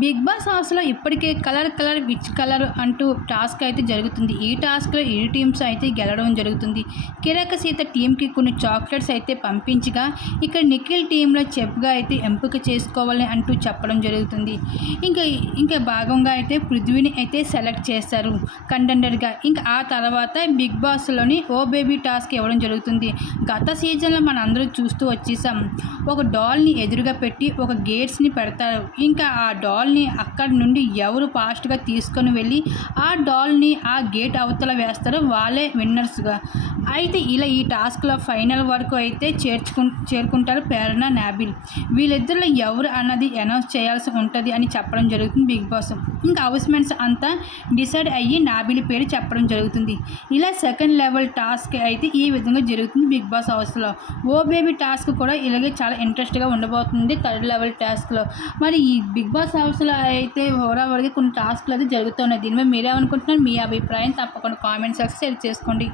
Big boss హౌస్లో ఇప్పటికే colour colour which colour అంటూ టాస్క్ అయితే జరుగుతుంది. ఈ టాస్క్లో ఇరు టీమ్స్ అయితే గెలవడం జరుగుతుంది. కిరక సీత టీంకి కొన్ని చాక్లెట్స్ అయితే పంపించగా ఇక్కడ నిఖిల్ టీంలో చెప్గా అయితే ఎంపిక చేసుకోవాలని అంటూ చెప్పడం జరుగుతుంది. ఇంకా ఇంకా భాగంగా అయితే పృథ్వీని అయితే సెలెక్ట్ చేస్తారు కంటెండర్గా. ఇంకా ఆ తర్వాత బిగ్ బాస్లోని ఓ బేబీ టాస్క్ ఇవ్వడం జరుగుతుంది. గత సీజన్లో మన అందరూ చూస్తూ వచ్చేసాం. ఒక డాల్ని ఎదురుగా పెట్టి ఒక గేట్స్ని పెడతారు. ఇంకా ఆ డాల్ డాల్ని అక్కడి నుండి ఎవరు ఫాస్ట్గా తీసుకొని వెళ్ళి ఆ డాల్ని ఆ గేట్ అవతల వేస్తారో వాళ్ళే విన్నర్స్గా. అయితే ఇలా ఈ టాస్క్లో ఫైనల్ వరకు అయితే చేర్చుకు చేరుకుంటారు ప్రేరణ నాబిల్. వీళ్ళిద్దరిలో ఎవరు అన్నది అనౌన్స్ చేయాల్సి ఉంటుంది అని చెప్పడం జరుగుతుంది బిగ్ బాస్. ఇంకా హౌస్మెంట్స్ అంతా డిసైడ్ అయ్యి నాబిల్ పేరు చెప్పడం జరుగుతుంది. ఇలా సెకండ్ లెవెల్ టాస్క్ అయితే ఈ విధంగా జరుగుతుంది బిగ్ బాస్ హౌస్లో. ఓ బేబీ టాస్క్ కూడా ఇలాగే చాలా ఇంట్రెస్ట్గా ఉండబోతుంది థర్డ్ లెవెల్ టాస్క్లో. మరి ఈ బిగ్ బాస్ హౌస్లో అయితే హోరావరికి కొన్ని టాస్క్లు అయితే జరుగుతున్నాయి. దీని మీద మీరేమనుకుంటున్నారు? మీ అభిప్రాయం తప్పకుండా కామెంట్ సెక్షన్ షేర్ చేసుకోండి.